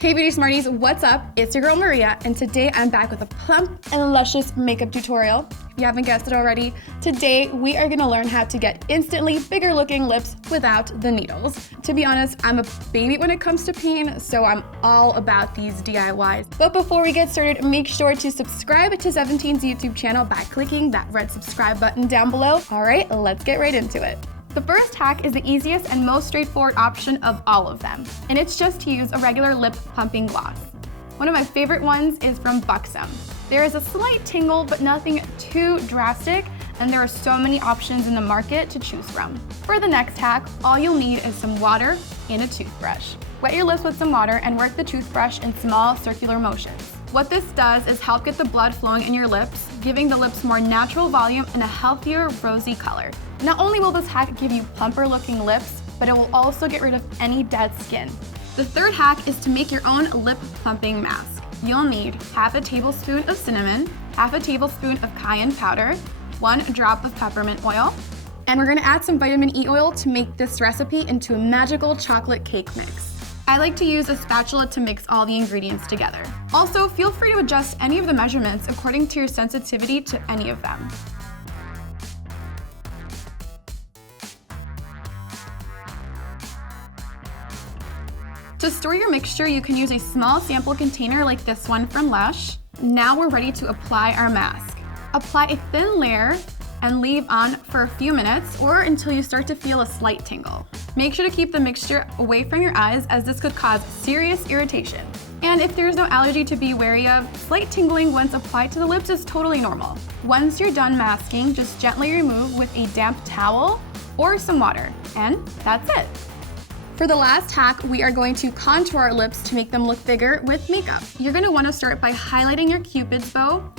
Hey Beauty Smarties, what's up? It's your girl Maria, and today I'm back with a plump and luscious makeup tutorial. If you haven't guessed it already, today we are gonna learn how to get instantly bigger looking lips without the needles. To be honest, I'm a baby when it comes to pain, so I'm all about these DIYs. But before we get started, make sure to subscribe to 17's YouTube channel by clicking that red subscribe button down below. All right, let's get right into it. The first hack is the easiest and most straightforward option of all of them, and it's just to use a regular lip plumping gloss. One of my favorite ones is from Buxom. There is a slight tingle, but nothing too drastic, and there are so many options in the market to choose from. For the next hack, all you'll need is some water and a toothbrush. Wet your lips with some water and work the toothbrush in small circular motions. What this does is help get the blood flowing in your lips, giving the lips more natural volume and a healthier rosy color. Not only will this hack give you plumper looking lips, but it will also get rid of any dead skin. The third hack is to make your own lip plumping mask. You'll need half a tablespoon of cinnamon, half a tablespoon of cayenne powder, 1 drop of peppermint oil, and we're gonna add some vitamin E oil to make this recipe into a magical chocolate cake mix. I like to use a spatula to mix all the ingredients together. Also, feel free to adjust any of the measurements according to your sensitivity to any of them. To store your mixture, you can use a small sample container like this one from Lush. Now we're ready to apply our mask. Apply a thin layer and leave on for a few minutes or until you start to feel a slight tingle. Make sure to keep the mixture away from your eyes as this could cause serious irritation. And if there's no allergy to be wary of, slight tingling once applied to the lips is totally normal. Once you're done masking, just gently remove with a damp towel or some water, and that's it. For the last hack, we are going to contour our lips to make them look bigger with makeup. You're gonna wanna start by highlighting your Cupid's bow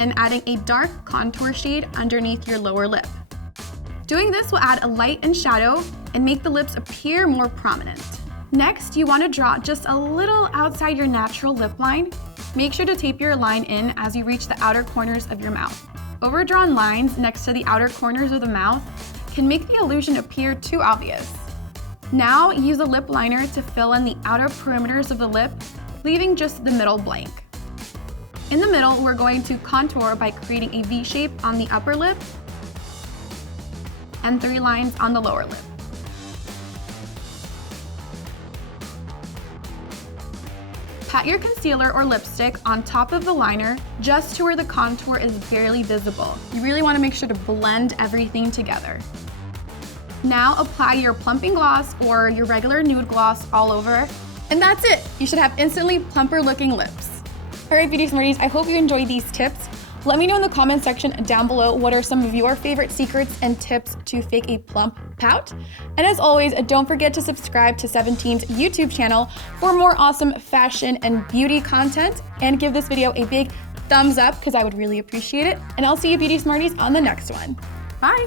and adding a dark contour shade underneath your lower lip. Doing this will add a light and shadow and make the lips appear more prominent. Next, you wanna draw just a little outside your natural lip line. Make sure to tape your line in as you reach the outer corners of your mouth. Overdrawn lines next to the outer corners of the mouth can make the illusion appear too obvious. Now use a lip liner to fill in the outer perimeters of the lip, leaving just the middle blank. In the middle, we're going to contour by creating a V shape on the upper lip and 3 lines on the lower lip. Pat your concealer or lipstick on top of the liner just to where the contour is barely visible. You really want to make sure to blend everything together. Now apply your plumping gloss or your regular nude gloss all over, and that's it. You should have instantly plumper looking lips. All right, Beauty Smarties, I hope you enjoyed these tips. Let me know in the comment section down below what are some of your favorite secrets and tips to fake a plump pout. And as always, don't forget to subscribe to 17's YouTube channel for more awesome fashion and beauty content, and give this video a big thumbs up because I would really appreciate it. And I'll see you Beauty Smarties on the next one. Bye.